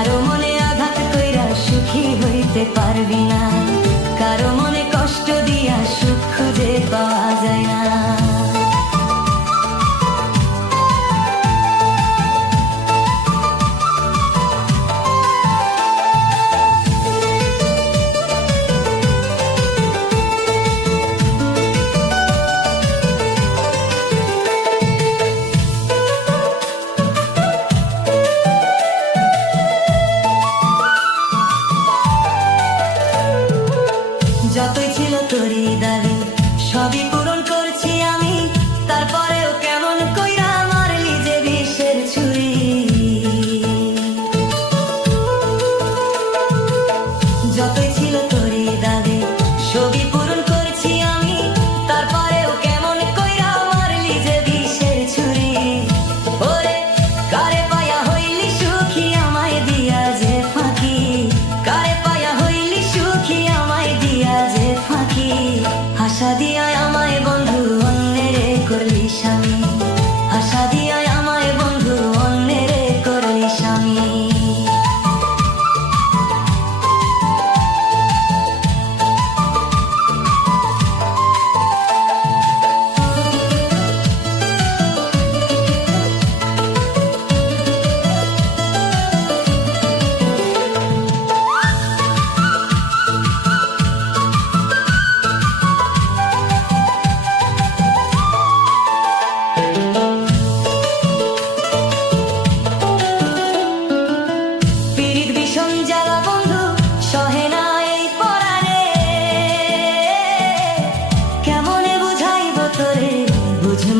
কারো মনে আঘাত কইরা সুখী হইতে পারবি না, কারো মনে কষ্ট দিয়া সুখ খুঁজে পাওয়া যায় না। যতই ছিল তোরই দাবি সবই পূরণ করছি আমি, তারপরেও কেমন কইরা মারলি যে বিষের ছুরি। যতই ছিল তোরই দাবি সবই পূরণ করছি আমি, তারপরেও কেমন কইরা মারলি যে বিষের ছুরি। ওরে কারে পায়া হইলি সুখী আমায় দিয়া যে ফাঁকি, কারে পায়া হইলি সুখী আমায় দিয়া যে ফাঁকি। আশা দিয়া আমায় বন্ধু অন্যেরে করলি স্বামী, আশা দিয়া আমায় বন্ধু অন্যেরে করলি স্বামী।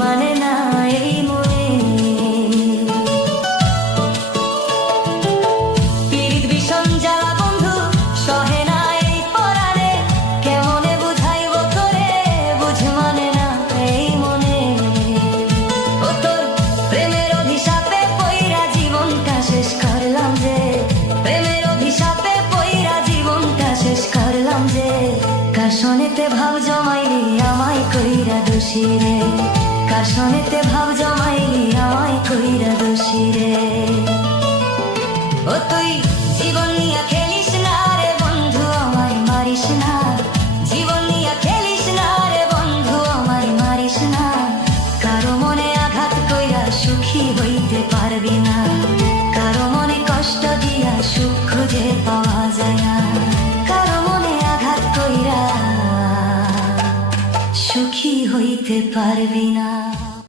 মানে না এই মনে পীড়িত ভীষণ জ্বালা বন্ধু, সহে না এই পরাণে। কেমনে বুঝাইব তোরে বুঝ মানে না এই মনে। ও তোর প্রেমের অভিশাপে পইরা জীবনটা শেষ করলাম যে, প্রেমের অভিশাপে পইরা জীবনটা শেষ করলাম যে। কাশনেতে ভাব জমাইলি আমায় কইরা দোষী রে, কাশনেতে ভাব জমাইলি আমায় কইরা দোষী রে। ও তুই জীবন নিয়া খেলিস না রে বন্ধু আমায় মারিস না, জীবন নিয়া খেলিস না রে বন্ধু আমায় মারিস না। কারো মনে আঘাত কইরা সুখী হইতে পারবি না, কারো মনে কষ্ট দিয়া সুখ খুঁজে পাওয়া যায় না। কারো মনে আঘাত কইরা সুখী হইতে পারবি না।